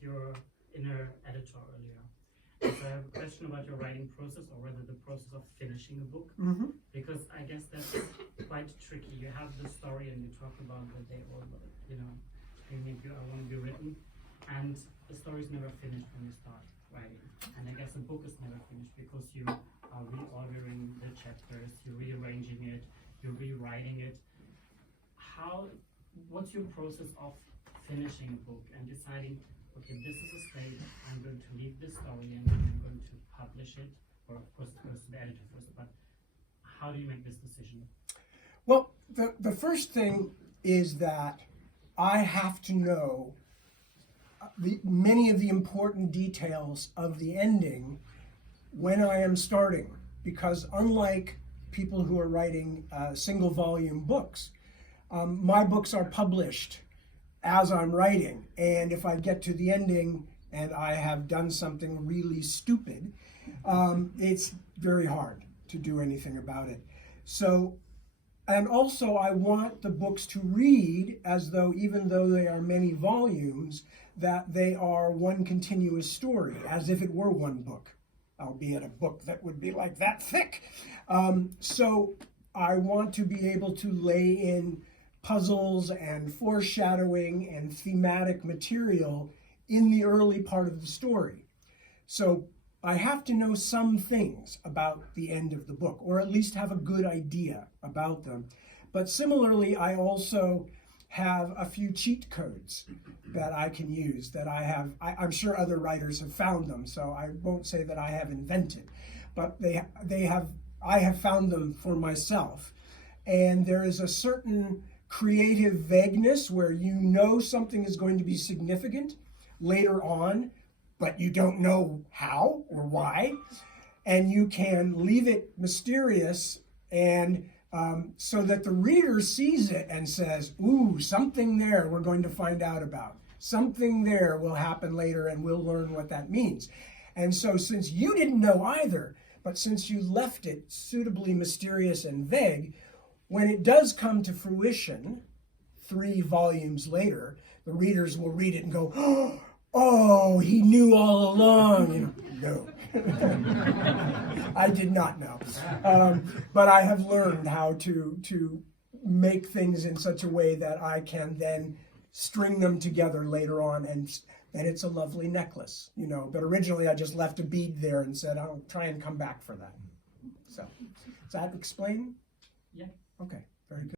Your inner editor earlier. So I have a question about your writing process, or rather the process of finishing a book, because I guess that's quite tricky. You have the story and you talk about that they all, you want to be written, and the story is never finished when you start writing. And I guess the book is never finished because you are reordering the chapters, you're rearranging it, you're rewriting it. What's your process of finishing a book and deciding, okay, this is a stage, I'm going to leave this story and I'm going to publish it, or of course it goes to the editor first, but how do you make this decision? Well, the first thing is that I have to know many of the important details of the ending when I am starting, because unlike people who are writing single volume books, my books are published as I'm writing, and if I get to the ending and I have done something really stupid, it's very hard to do anything about it. So, and also I want the books to read as though, even though they are many volumes, that they are one continuous story, as if it were one book, albeit a book that would be like that thick. So I want to be able to lay in puzzles and foreshadowing and thematic material in the early part of the story. So I have to know some things about the end of the book, or at least have a good idea about them. But similarly, I also have a few cheat codes that I can use that I'm sure other writers have found them, so I won't say that I have invented, but I have found them for myself. And there is a certain creative vagueness where you know something is going to be significant later on, but you don't know how or why, and you can leave it mysterious, and so that the reader sees it and says, ooh, something there we're going to find out about. Something there will happen later and we'll learn what that means. And so since you didn't know either, but since you left it suitably mysterious and vague, when it does come to fruition 3 volumes later, the readers will read it and go, oh, he knew all along. No. I did not know. But I have learned how to make things in such a way that I can then string them together later on, and it's a lovely necklace, But originally I just left a bead there and said, I'll try and come back for that. So, does that explain? Yeah. Okay, very good.